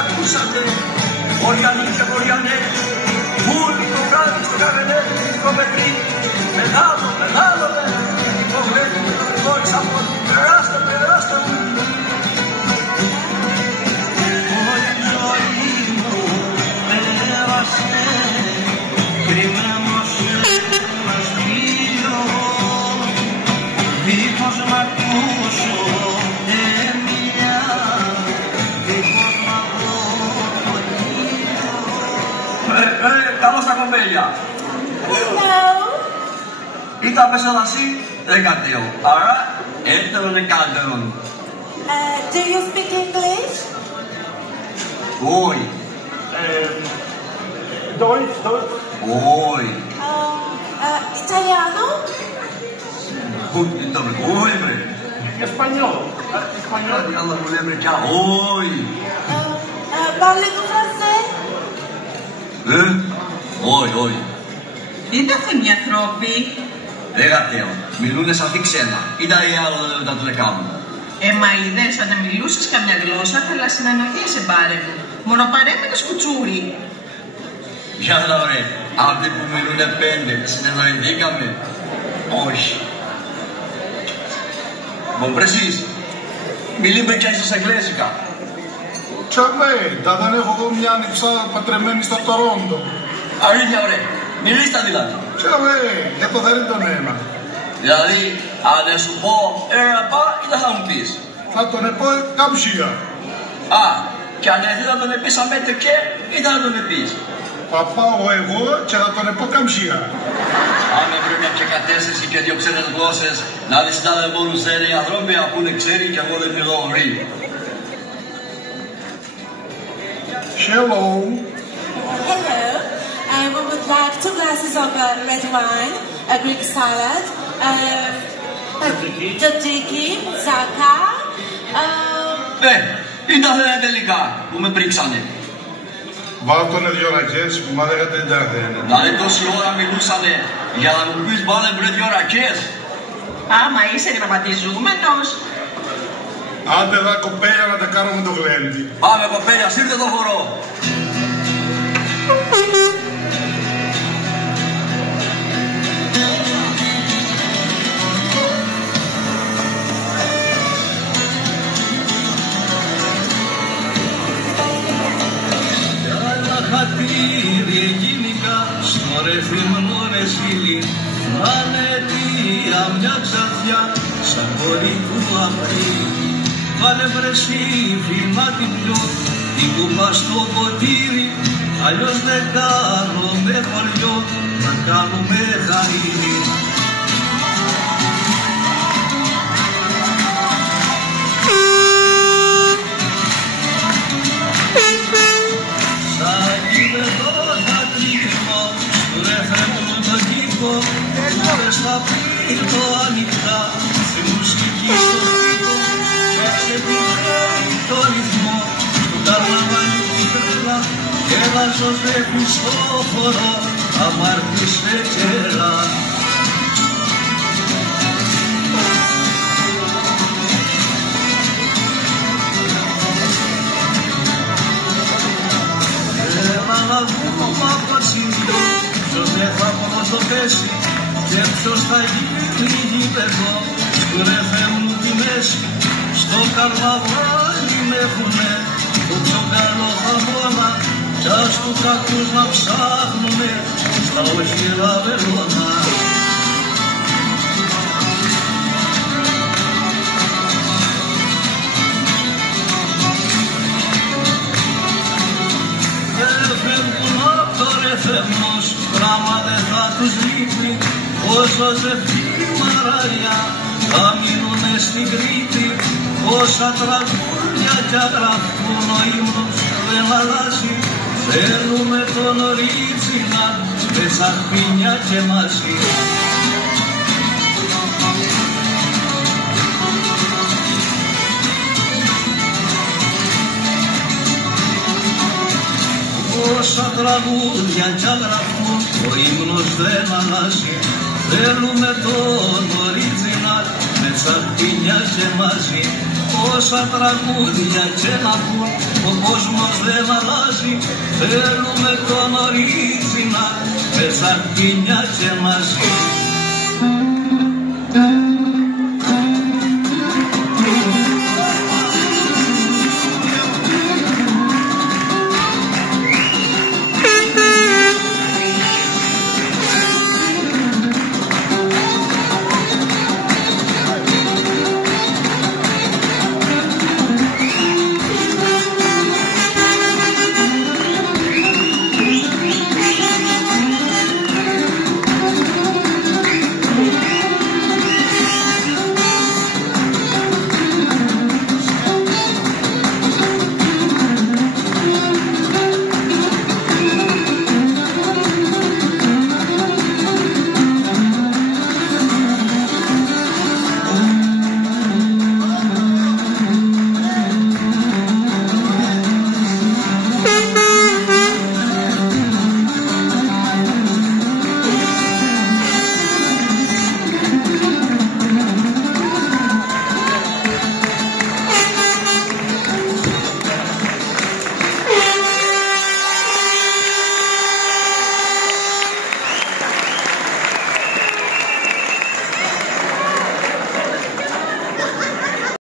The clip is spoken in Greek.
ακούσατε, Οριανοί και Βορειανές, όλοι το βράδυ στο καβενέτι στο Πετρί, πετάδονται, το βλέπουμε το χωρίς από περάστε μου. Όλη η ζωή μου πέρασε, κρυμμένος σε ένα σκύλο, δίχως μ' ακούσω εμιλιά, δίχως μ' αγώ το κύλο. Καλώς τα κοπέλια. Hello. Ήταν μέσα να εσύ, δεκατέο, άρα έτερον εκάτερον. Do you speak English? Όχι. Deutsch. Όχι. Italiano? Όχι, βρε. Espagnol. Κάτι άλλο μου λέμε πια, όχι. Parlez-vous français? Όχι. Είναι αυτοί οι άνθρωποι. Δεκατέο, μιλούνε σαν ξένα. Ήταν οι άλλοι δεν τα τουλεκά μου. Μα είδες, αν μιλούσες καμιά γλώσσα, θα συναναγέσαι μπάρε μου. Μονοπαρέμενος κουτσούρι. Για να ωραία, αυτοί που μιλούνε πέντε, συνεννοηθήκαμε. Όχι. Bon, precis. Μιλήμε κι εσείς εγγλέζικα. Τσαβέ, δεν έχω εγώ μια ανιψά πατρεμένη στο Τορόντο. Αλήθεια, ωραία. Μιλήστε δηλαδή. Τσαβέ, έχω δέρει τον ένα. Δηλαδή, αν σου πω πά, ή δεν θα μου πεις. Θα τον πω καμψία. Α, και αν έρθει να τον πεις αμέτε και, ή θα τον πεις. Θα πάω εγώ και θα τον πω καμψία. Αν βρει μια και κατέστηση και δύο ξένες γλώσσες, να δεις τα δεν μπορούν ξέρει οι ανθρώποι, αφού δεν ξέρει και εγώ δεν μιλώ ορί. Hello. Hello. We would like 2 glasses of red wine, a Greek salad, tzatziki, moussaka. Ήταν τελικά που με πρίξανε. Βάλτονε 2 ρακές, μα λέγατε εντάξει. Δηλαδή τόση ώρα μιλούσανε για να μου πεις βάλε βρε 2 ρακές. Άμα είσαι γραμματιζούμενος. Άντε δα κοπέλια να τα κάνουμε το γλέντι. Πάμε κοπέλια, σύρτε το χορό. Χατήρι εκείνικα στο ρεθυμνό ρεσίλι να είναι αιτία μια ξαφιά σαν κορί του Απρίλη. Βάλε βρεσίβι να την πιω την κουπά στο ποτήρι, αλλιώς δεν κάνουμε χωριό να κάνουμε χαΐρι. Στα πύρτο ανοιχτά, στη μουσική στο πύρτο, παίξε τη χρέη το ρυθμό, του καρναβαλιού την τρέλα, και να ζωζεύει στο χορό, αμάρτησε τσέλα. Έλα να βγούμε από τσιμπιό, ποιος δεν θα πρωτοπέσει, και ποιος θα γίνει γήπεδο του ρεφέμου τη μέση. Στο καρναβάλι με έχουνε το πιο καλό χαμόνα, κι ας του κακούς να ψάχνουνε στα οχυρά βελόνα. Φεύγουν απ' το ρεφέμος, πράγμα δεν θα τους λείπει, όσο ζευγή μαράγια θα μείνουνε στην Κρήτη. Όσα τραγούδια κι αγραφούν ο ύμνος δεν αλλάζει, θέλουμε τον Ρίτσινα με σαχπίνια και μαζί. Όσα τραγούδια κι αγραφούν ο ύμνος δεν αλλάζει, θέλουμε τον original με τσαχπίνια και μαζί. όσα τραγούδια και να πουν, ο κόσμος δεν αλλάζει. Θέλουμε τον original, με τσακίνια και μαζί.